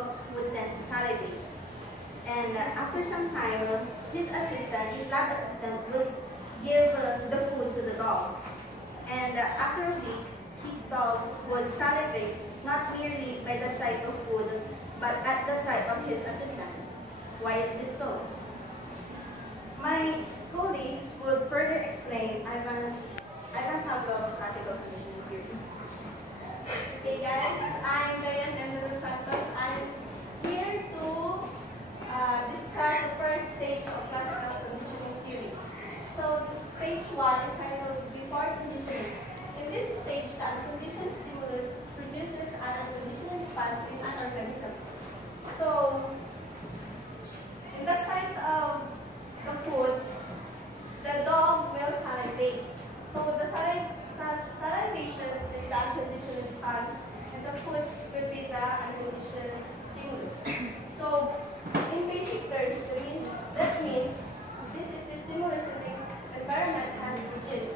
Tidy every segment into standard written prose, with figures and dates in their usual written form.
dogs would tend to salivate. And after some time, his lab assistant, would give the food to the dogs. And after a week, his dogs would salivate not merely by the sight of food, but at the sight of his assistant. Why is this so? My colleagues would further explain Ivan Pavlov's classical conditioning theory. Hey guys, I'm Diane Mendez Santos. I'm here to discuss the first stage of classical conditioning theory. So, stage 1 entitled Before Conditioning. In this stage, the unconditioned stimulus produces an unconditioned response in an organism. So, in the sight of the food, the dog will salivate. So, the salivation is the unconditioned response, and the food will be the unconditioned stimulus. So, in basic terms, that means this is the stimulus in the environment has produced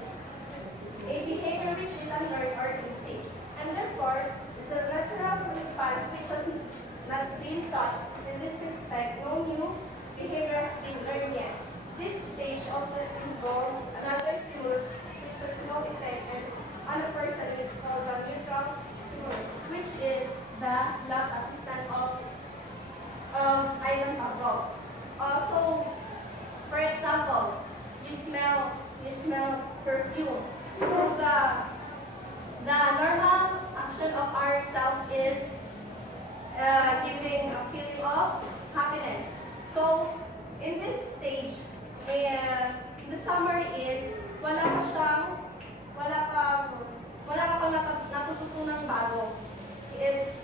a behavior which is unlearned or instinct, and therefore is a natural response which has not been taught. In this respect, no new behavior has been learned yet. This stage also involves another stimulus which has no effect on a person. It's called a neutral stimulus, which is the lab assistant of Ivan Pavlov. So, for example, you smell perfume. So the normal action of ourself is giving a feeling of happiness. So, in this stage, the summary is wala ka pang natututunang bago. It's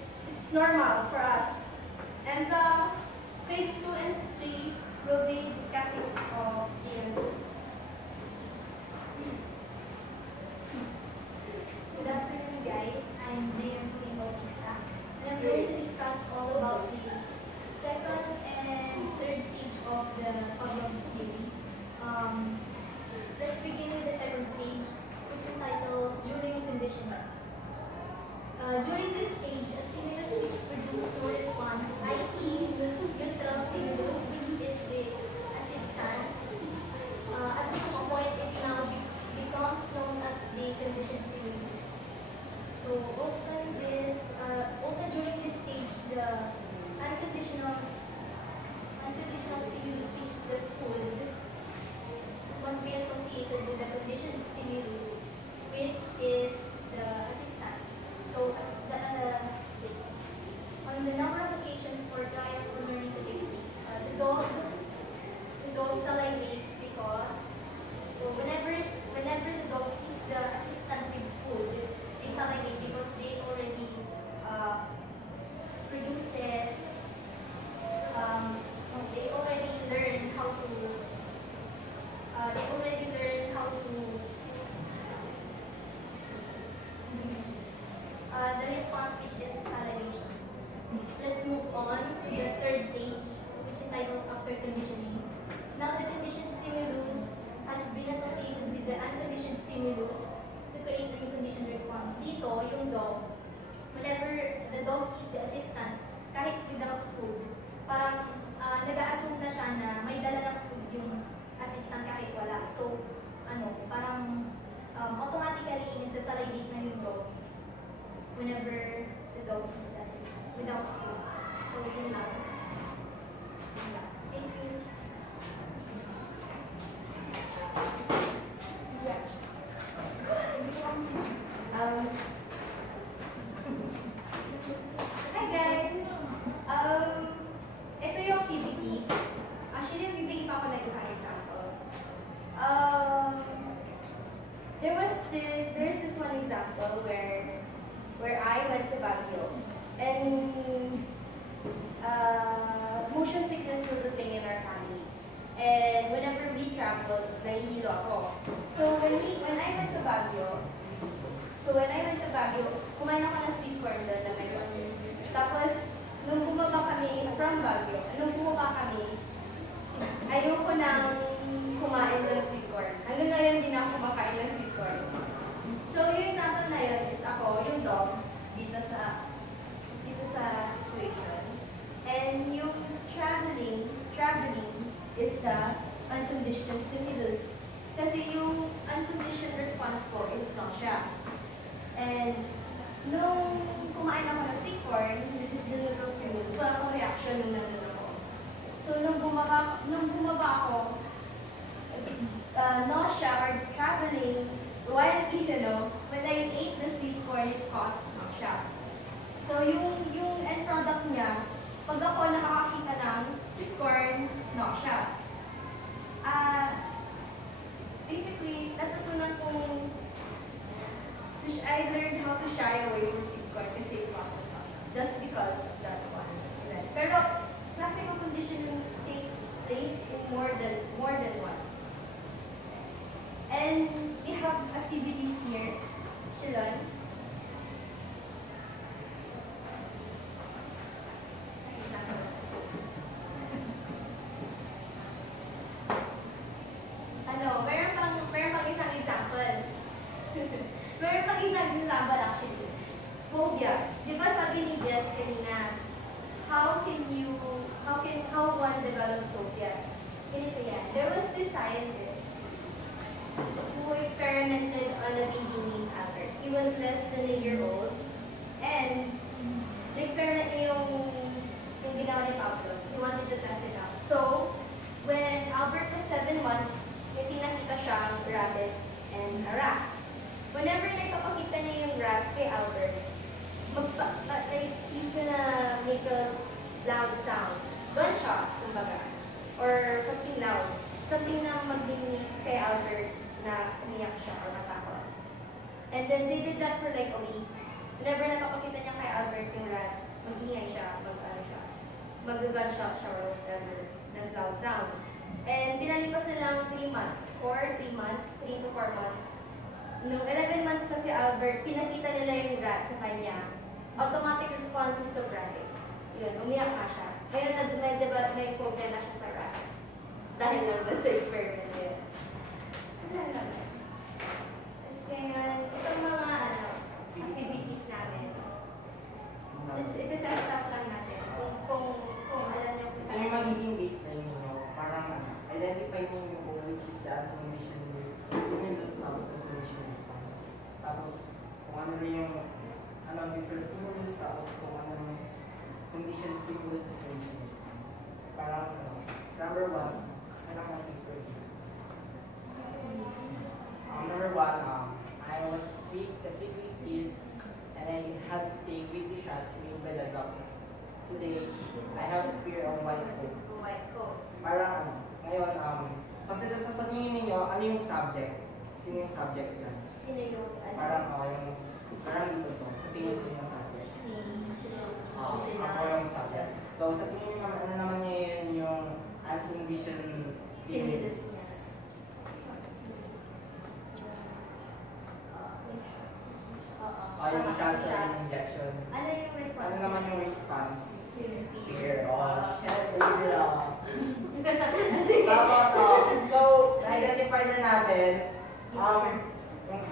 normal for us. And the stage 2 and 3 will be discussing here. Good afternoon, guys. I'm JM Bautista, and I'm going to discuss all about the second and third stage of the Pavlov's theory. Let's begin with the second stage, which entitles during conditioning. During this stage, a stimulus which produces no response, i.e. neutral stimulus, which is the assistant, at which point it now becomes known as the conditioned stimulus. So often during this stage, the unconditional stimulus, which is the food, must be associated with the conditioned stimulus, which is the assistant. So, on the number of occasions for trials for learning to take place, the dog salivates because whenever the dog sees the assistant with food, they salivate because they already produces. They already learn how to. The response, which is salivation. Let's move on to the third stage, which entitles after conditioning. Now, the conditioned stimulus has been associated with the unconditioned stimulus to create a conditioned response. Dito, yung dog, whenever the dog sees the assistant, kahit without food, parang nag-a-assume na siya na may dala ng food yung assistant kahit wala. So, parang automatically nagsasalivate na yung dog whenever the dog sees the assistant without food. So, yun lang. Thank you. Hi guys! Ito yung activities. Actually, nagbibigay pa ako ng isang example. There's this one example where I went to Baguio, and motion sickness was a thing in our family. And whenever we traveled, nahihilo ako. So when I went to Baguio, kumain ako ng sweet corn doon na mayroon. Tapos, nung bumaba kami ayoko nang kumain ng sweet corn. Hanggang ngayon, hindi na ako kumakain ng sweet corn. So, yung example na yun is ako, yung dog, dito sa situation. nausea. And nung kumain ako ng sweet corn, which is the noodles yun, wala akong reaction nung nandun ako. So nung bumaba ako, nausea or traveling while when I ate the sweet corn, it caused nausea. So yung end product niya, pag ako nakakakita ng sweet corn, nausea. Basically, natutunan kong I learned how to shy away from sweet corn kasi it causes nausea. Just because of that one event. Pero classical conditioning takes place in more than once. And we have activities here. Shilon. Meron pang isang example. Meron pang isang example actually. Phobias. Di ba sabi ni Jess kanina, how one develops phobias? Ganito yan. There was this scientist who experimented on a baby named Albert. He was less than a year old. And the-experiment niya yung ginawa ni Pablo. He wanted to test it out. So, when Albert was 7 months, may pinakita siyang rabbit and a rat. Whenever naipapakita niya yung rat kay Albert, he's gonna make a loud sound. Gunshot, kumbaga. Or something loud. Something na magdinig kay Albert na umiyak siya or matakot. And then they did that for like a week. Whenever napapakita niya kay Albert yung rat, mag-ingay siya, mag-gunshot siya or whatever. That's loud sound. And pinalipas nilang 3 months, 3 to 4 months. Noong 11 months na si Albert, pinakita nila yung rat sa kanya. Automatic responses to crying. Yun, umiyak na siya. Ngayon, may phobia na siya sa rats. Dahil lang ba sa experiment yun. Ano naman? Tapos ngayon, itong mga activities namin. Tapos iti-test out lang natin kung alam niyo kung saan. Yung magiging baseline nyo, parang identify nyo yung which is the condition stimulus tapos the condition response. Tapos kung ano rin yung before stimulus tapos kung ano yung condition stimulus is condition response. Parang number 1, ano ang paper here? Number 1, I was sick, a sickly kid, and I had to take weekly shots made by the doctor. Today, I have fear of white coat. White coat. Parang ngayon, sa tingin ninyo, ano yung subject? Sino yung subject yan? Sino yung Parang dito to. Sa tingin sino yung subject? Ako yung subject. So, sa tingin nyo naman, ano naman ngayon yung anti-vision stimulus? Yung shots or yung injection. Ano yung response? Ano naman yung response? Fear. Shit, baby lang. Tapos, so, na-identify na natin yung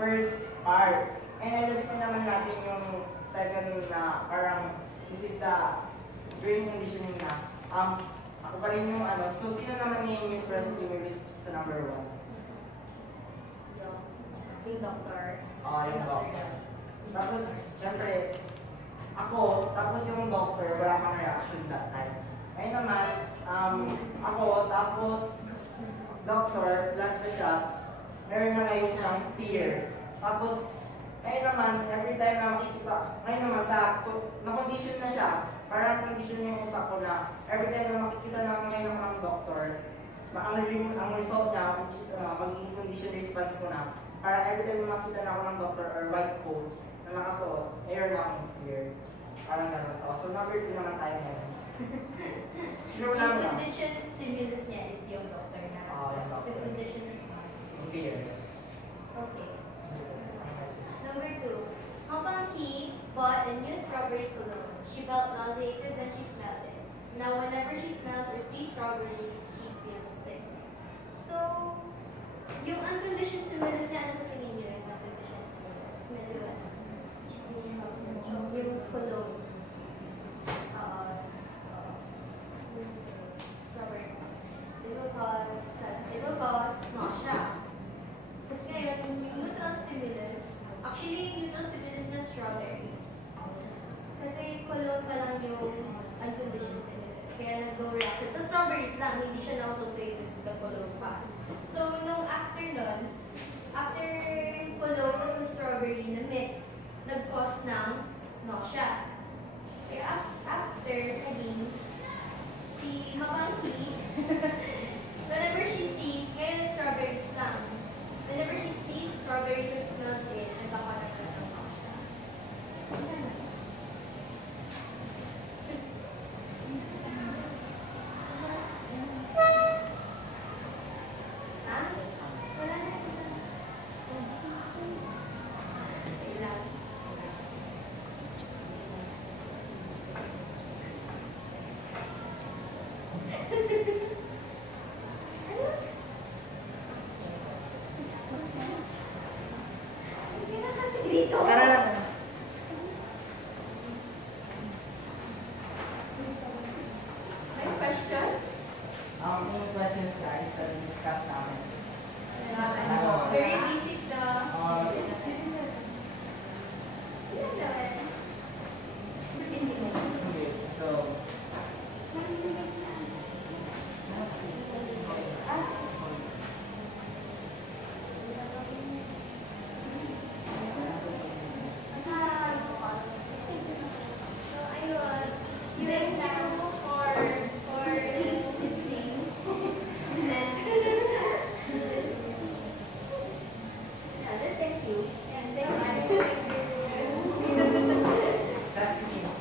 first part. And na-identify naman natin yung second na parang this is the brain conditioning na. Ako pa rin yung so sino naman yung first stimulus sa number 1? Yung doctor. Yung doctor. Tapos, syempre, ako, tapos yung doctor, wala kang reaction that time. Ngayon naman, ako, tapos doctor, plus the shots, meron na ngayon siyang fear. Tapos, ngayon naman, every time na makikita, ngayon naman na-condition na siya, parang condition yung utak ko na, every time na makikita na ngayon ng doctor, ang result niya, which is magiging condition response ko na, parang every time na makita na ako ng doctor or white coat, na nakasuot, mayroon na akong fear. Parang gano'n. So, number 2 naman tayo ngayon. Sure lang Yung condition stimulus niya is yung doctor na. Yung doctor. So, condition response. Fear. Okay. Number 2. Hong Kee bought a new strawberry cologne. She felt nauseated when she smelled it. Now, whenever she smells or sees strawberries, she feels sick. So, yung unconditioned stimulus niya, ano sa tingin niyo yung unconditioned stimulus? Yung cologne. Sorry. It will cause nausea. Kasi ngayon, yung neutral stimulus, nag-go reactor. Tapos strawberries lang, hindi siya na-associated with the color pa. So, nung after nun, after color tapos yung strawberry na mix, nag-cause ng nausea. Pero after, again, si Mabangki, whenever she sees, ngayon strawberries lang, whenever she sees strawberries or smells it, nagkakaroon ng nausea. Ha? Wala na. Wala. Hindi na kasi dito. Tara na. May questions? Any questions guys? Discuss namin. Very basic the... Okay, so, So, ayun. Thank you for listening. Another thank you. And thank you. that's the things.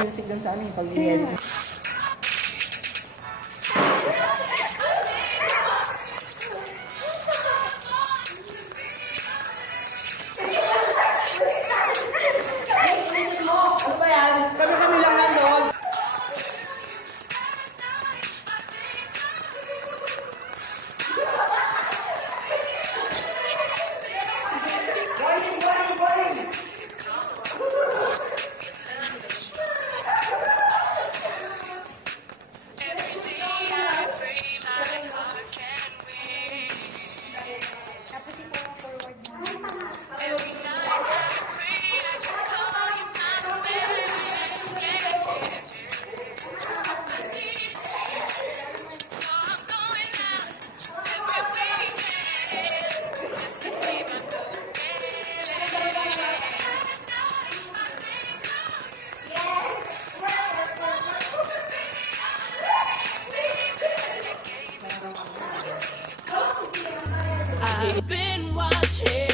Music dun sa amin, pag-iyan. Ano ba yan? Kami lang nandun. Boing! I've been watching.